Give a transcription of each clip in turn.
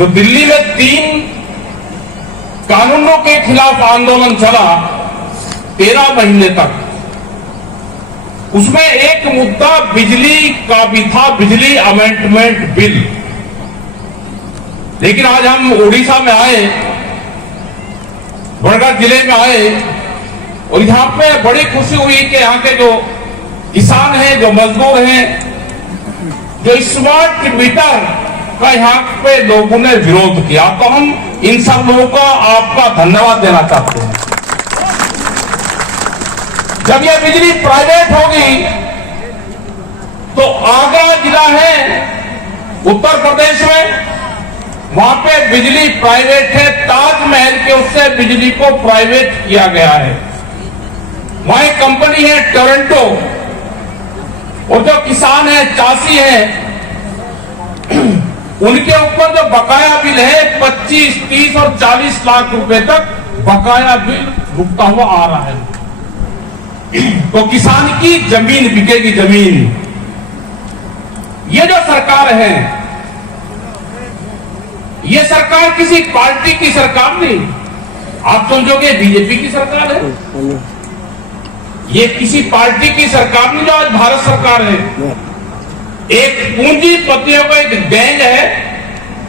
जो दिल्ली में 3 कानूनों के खिलाफ आंदोलन चला 13 महीने तक, उसमें एक मुद्दा बिजली का भी था, बिजली अमेंडमेंट बिल। लेकिन आज हम उड़ीसा में आए, बरगढ़ जिले में आए और यहां पे बड़ी खुशी हुई कि यहां के जो किसान हैं, जो मजदूर हैं, जो स्मार्ट मीटर का यहां पे लोगों ने विरोध किया, तो हम इन सब लोगों का आपका धन्यवाद देना चाहते हैं। जब यह बिजली प्राइवेट होगी तो आगरा जिला है उत्तर प्रदेश में, वहां पे बिजली प्राइवेट है, ताजमहल के उससे बिजली को प्राइवेट किया गया है। वहां एक कंपनी है टोरंटो, और जो किसान है, चाषी है, उनके ऊपर जो बकाया बिल है 25, 30 और 40 लाख रुपए तक बकाया बिल रुकता हुआ आ रहा है। तो किसान की जमीन बिकेगी, जमीन। ये जो सरकार है, ये सरकार किसी पार्टी की सरकार नहीं। आप समझोगे बीजेपी की सरकार है, ये किसी पार्टी की सरकार नहीं जो आज भारत सरकार है। एक पूंजीपतियों का एक गैंग है,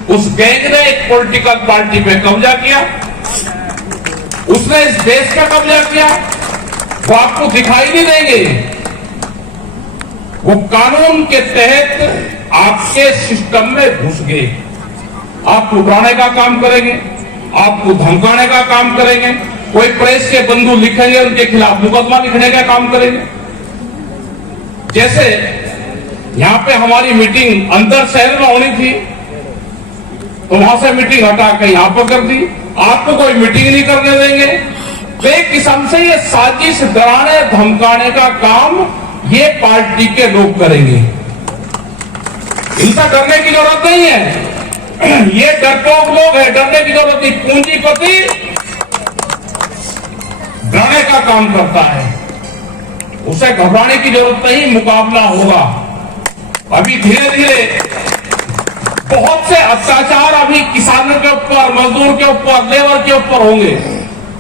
उस गैंग ने एक पॉलिटिकल पार्टी पे कब्जा किया, उसने इस देश का कब्जा किया। वो आपको दिखाई नहीं देंगे, वो कानून के तहत आपके सिस्टम में घुस गए, आपको लुटाने का काम करेंगे, आपको धमकाने का काम करेंगे, कोई प्रेस के बंधु लिखेंगे, उनके खिलाफ मुकदमा लिखने का काम करेंगे। जैसे यहां पे हमारी मीटिंग अंदर शहर में होनी थी, तो वहां से मीटिंग हटा के यहां पर कर दी, आपको कोई मीटिंग नहीं करने देंगे। तो एक किस्म से ये साजिश, डराने धमकाने का काम ये पार्टी के लोग करेंगे। इनका डरने की जरूरत नहीं है, ये डरपोक लोग है, डरने की जरूरत नहीं। पूंजीपति डराने का काम करता है, उसे घबराने की जरूरत नहीं, मुकाबला होगा। अभी धीरे धीरे बहुत से अत्याचार अभी किसानों के ऊपर, मजदूर के ऊपर, लेबर के ऊपर होंगे।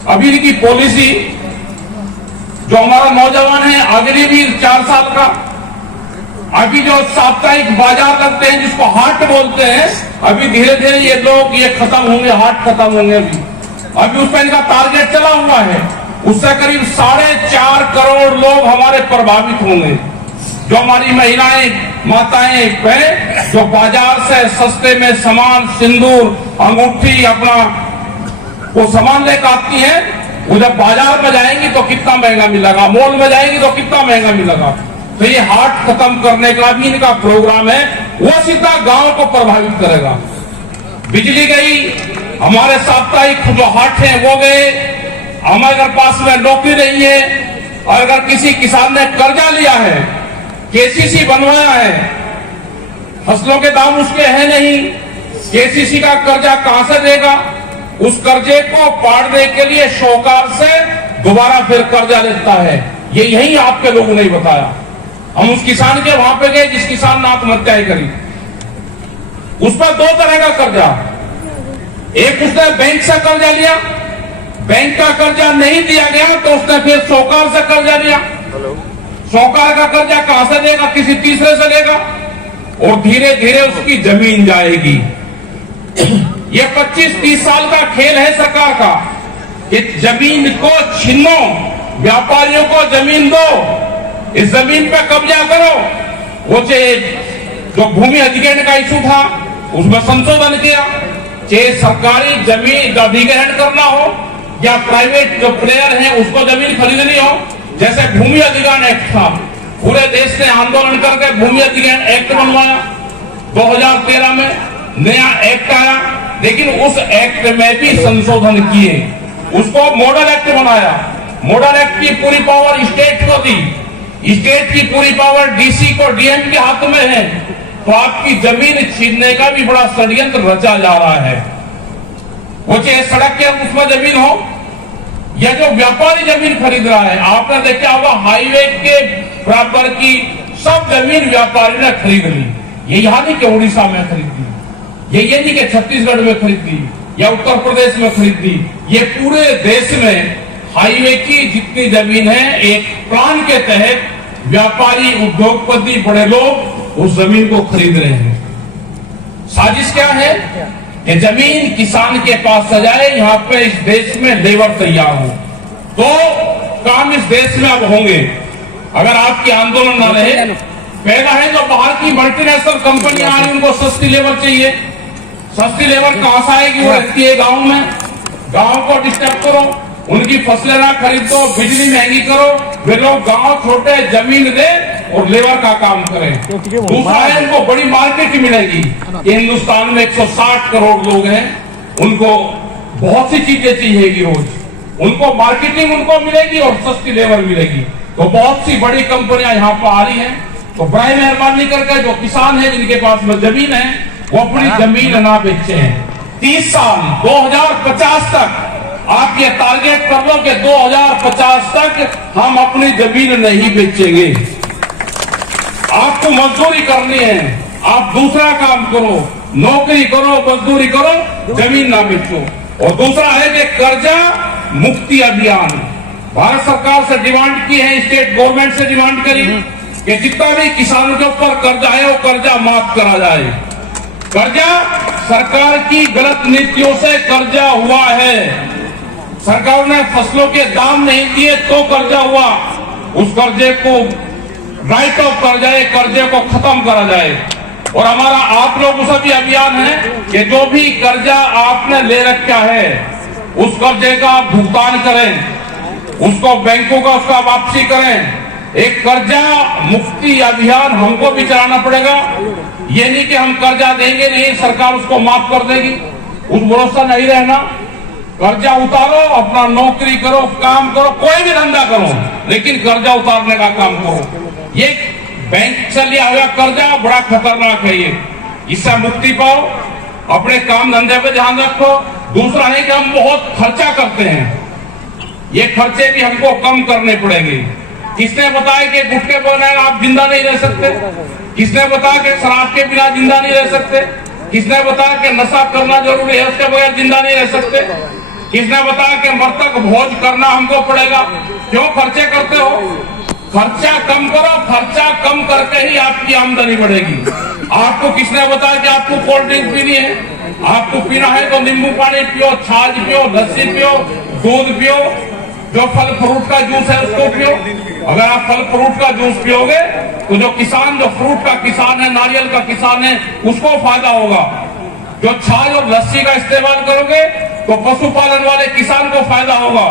अभी की पॉलिसी जो हमारा नौजवान है, अगली भी 4 साल का, अभी जो साप्ताहिक बाजार लगते हैं जिसको हाट बोलते हैं, अभी धीरे धीरे ये लोग ये खत्म होंगे, हाट खत्म होंगे। अभी उसमें इनका टारगेट चला हुआ है, उससे करीब 4.5 करोड़ लोग हमारे प्रभावित होंगे। जो हमारी महिलाएं, माताएं, बहनें जो बाजार से सस्ते में सामान, सिंदूर, अंगूठी, अपना वो सामान लेकर आती हैं, वो जब बाजार में जाएंगी तो कितना महंगा मिलेगा, मॉल में जाएंगी तो कितना महंगा मिलेगा। तो ये हाट खत्म करने का भी इनका प्रोग्राम है, वो सीधा गांव को प्रभावित करेगा। बिजली गई, हमारे साप्ताहिक जो हाट है वो गए, हमारे पास में नौकरी नहीं है, और अगर किसी किसान ने कर्जा लिया है, केसीसी बनवाया है, फसलों के दाम उसके हैं नहीं, केसीसी का कर्जा कहां से देगा? उस कर्जे को पाड़ने के लिए शौकार से दोबारा फिर कर्जा लेता है। ये यही आपके लोगों ने बताया। हम उस किसान के वहां पे गए जिस किसान ने आत्महत्या करी, उस पर 2 तरह का कर्जा। एक उसने बैंक से कर्जा लिया, बैंक का कर्जा नहीं दिया गया तो उसने फिर शौकार से कर्जा लिया। शौकार का कर्जा कहां से देगा? किसी तीसरे से लेगा, और धीरे धीरे उसकी जमीन जाएगी। ये 25-30 साल का खेल है सरकार का। इस जमीन को छीनो, व्यापारियों को जमीन दो, इस जमीन पे कब्जा करो। वो जो भूमि अधिग्रहण का इशू था उसमें संशोधन किया, चाहे सरकारी जमीन अधिग्रहण करना हो या प्राइवेट जो प्लेयर है उसको जमीन खरीदनी हो। जैसे भूमि अधिग्रहण एक्ट था, पूरे देश ने आंदोलन करके भूमि अधिग्रहण एक्ट बनवाया। 2013 में नया एक्ट आया, लेकिन उस एक्ट में भी संशोधन किए, उसको मॉडल एक्ट बनाया। मॉडल एक्ट की पूरी पावर स्टेट को दी, स्टेट की पूरी पावर डीसी को, डीएम के हाथ में है। तो आपकी जमीन छीनने का भी बड़ा षड्यंत्र रचा जा रहा है। वो चाहे सड़क के उसमें जमीन हो या जो व्यापारी जमीन खरीद रहा है। आपने देखा होगा हाईवे के बराबर की सब जमीन व्यापारी ने खरीद ली। ये यहां नहीं कि उड़ीसा में खरीद ली, ये नहीं कि छत्तीसगढ़ में खरीद ली या उत्तर प्रदेश में खरीद ली, ये पूरे देश में हाईवे की जितनी जमीन है एक प्लान के तहत व्यापारी, उद्योगपति, बड़े लोग उस जमीन को खरीद रहे हैं। साजिश क्या है कि जमीन किसान के पास आ जाए, यहाँ पे इस देश में लेबर तैयार हो, तो काम इस देश में अब होंगे। अगर आपकी आंदोलन ना रहे, पहला है तो बाहर की मल्टीनेशनल कंपनियां आई, उनको सस्ती लेबर चाहिए। सस्ती लेबर कहां से आएगी? वो रहती है गांव में, गांव को डिस्टर्ब करो, उनकी फसलें ना खरीदो, बिजली महंगी करो, वे लोग गांव छोटे जमीन दे और लेबर का काम करें। दूसरा है उनको बड़ी मार्केट मिलेगी कि हिंदुस्तान में 160 करोड़ लोग हैं, उनको बहुत सी चीजें चाहिएगी रोज, उनको मार्केटिंग उनको मिलेगी और सस्ती लेबर मिलेगी। तो बहुत सी बड़ी कंपनियां यहाँ पर आ रही हैं। तो बड़ी मेहरबानी करके जो किसान है जिनके पास में जमीन है वो अपनी जमीन ना बेचे हैं। 30 साल 2050 तक आप ये टारगेट कर लो कि 2050 तक हम अपनी जमीन नहीं बेचेंगे। आपको मजदूरी करनी है, आप दूसरा काम करो, नौकरी करो, मजदूरी करो, जमीन ना बेचो। और दूसरा है कि कर्जा मुक्ति अभियान भारत सरकार से डिमांड की है, स्टेट गवर्नमेंट से डिमांड करी कि जितना भी किसानों के ऊपर कर्जा है वो कर्जा माफ करा जाए। कर्जा सरकार की गलत नीतियों से कर्जा हुआ है। सरकार ने फसलों के दाम नहीं दिए तो कर्जा हुआ, उस कर्जे को राइट ऑफ कर जाए, कर्जे को खत्म करा जाए। और हमारा आप लोगों से भी अभियान है कि जो भी कर्जा आपने ले रखा है उस कर्जे का भुगतान करें, उसको बैंकों का उसका वापसी करें। एक कर्जा मुक्ति अभियान हमको भी चलाना पड़ेगा। ये नहीं कि हम कर्जा देंगे नहीं, सरकार उसको माफ कर देगी, उस भरोसा नहीं रहना। कर्जा उतारो, अपना नौकरी करो, काम करो, कोई भी धंधा करो, लेकिन कर्जा उतारने का काम करो। ये बैंक से लिया हुआ कर्जा बड़ा खतरनाक है, ये इससे मुक्ति पाओ, अपने काम धंधे पे ध्यान रखो। दूसरा है कि हम बहुत खर्चा करते हैं, ये खर्चे भी हमको कम करने पड़ेंगे। किसने बताया कि गुटखे बनाए आप जिंदा नहीं रह सकते? किसने बताया कि शराब के बिना जिंदा नहीं रह सकते? किसने बताया कि नशा करना जरूरी है, उसके बगैर जिंदा नहीं रह सकते? किसने बताया कि मृतक भोज करना हमको पड़ेगा? क्यों खर्चे करते हो? खर्चा कम करो, खर्चा कम करके ही आपकी आमदनी बढ़ेगी। आपको किसने बताया कि आपको कोल्ड ड्रिंक पीनी है? आपको पीना है तो नींबू पानी पियो, छाछ पियो, लस्सी पियो, दूध पियो, जो फल फ्रूट का जूस है उसको पियो। अगर आप फल फ्रूट का जूस पियोगे तो जो किसान, जो फ्रूट का किसान है, नारियल का किसान है, उसको फायदा होगा। जो छाछ और लस्सी का इस्तेमाल करोगे तो पशुपालन वाले किसान को फायदा होगा।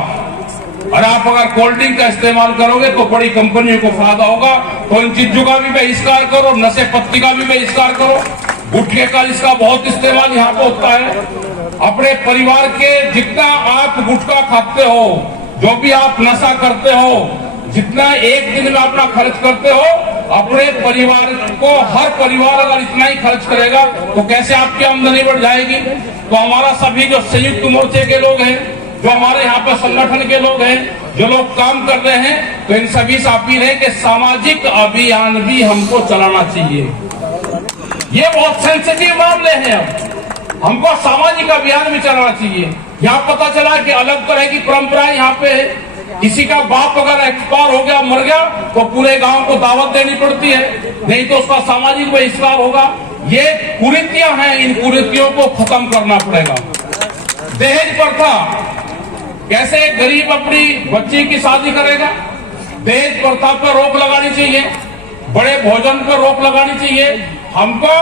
और आप अगर कोल्ड ड्रिंक का इस्तेमाल करोगे तो बड़ी कंपनियों को फायदा होगा। तो इन चीजों का भी बहिष्कार करो, नशे पत्ती का भी बहिष्कार करो। गुटखे का इसका बहुत इस्तेमाल यहाँ पे होता है। अपने परिवार के जितना आप गुटखा खाते हो, जो भी आप नशा करते हो, जितना एक दिन में अपना खर्च करते हो, अपने परिवार को, हर परिवार अगर इतना ही खर्च करेगा तो कैसे आपकी आमदनी बढ़ जाएगी? तो हमारा सभी जो संयुक्त मोर्चे के लोग हैं, जो हमारे यहाँ पर संगठन के लोग हैं, जो लोग काम कर रहे हैं, तो इन सभी से अपील है कि सामाजिक अभियान भी हमको चलाना चाहिए। ये बहुत सेंसिटिव मामले हैं, अब हमको सामाजिक अभियान भी चलाना चाहिए। यहाँ पता चला कि अलग तरह की परंपराएं यहाँ पे है। किसी का बाप अगर एक्सपायर हो गया, मर गया, तो पूरे गांव को दावत देनी पड़ती है, नहीं तो उसका सामाजिक बहिष्कार होगा। ये कुरीतियां हैं, इन कुरीतियों को खत्म करना पड़ेगा। दहेज प्रथा, कैसे गरीब अपनी बच्ची की शादी करेगा? दहेज प्रथा पर रोक लगानी चाहिए, बड़े भोजन पर रोक लगानी चाहिए। हमको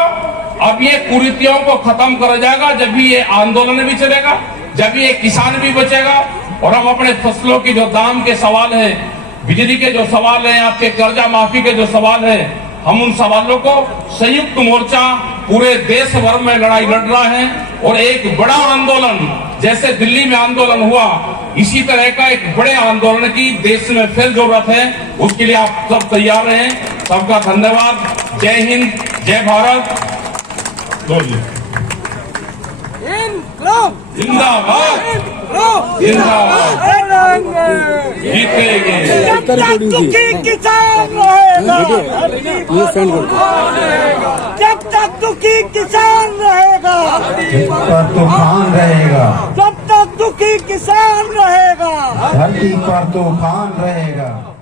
अब ये कुरीतियों को खत्म करा जाएगा जब भी ये आंदोलन भी चलेगा, जब ये किसान भी बचेगा। और हम अपने फसलों की जो दाम के सवाल है, बिजली के जो सवाल है, आपके कर्जा माफी के जो सवाल है, हम उन सवालों को संयुक्त मोर्चा पूरे देश भर में लड़ाई लड़ रहा है। और एक बड़ा आंदोलन, जैसे दिल्ली में आंदोलन हुआ, इसी तरह का एक बड़े आंदोलन की देश में फिर जरूरत है। उसके लिए आप सब तैयार रहें। सबका धन्यवाद। जय हिंद, जय भारत। जिंदाबाद, जिंदाबाद। जीतेंगे। जीतेंगे। जब तक दुखी किसान रहेगा, जब तक दुखी किसान रहेगा, इस पर तूफान रहेगा, जब तक दुखी किसान रहेगा, धरती पर तूफान रहेगा।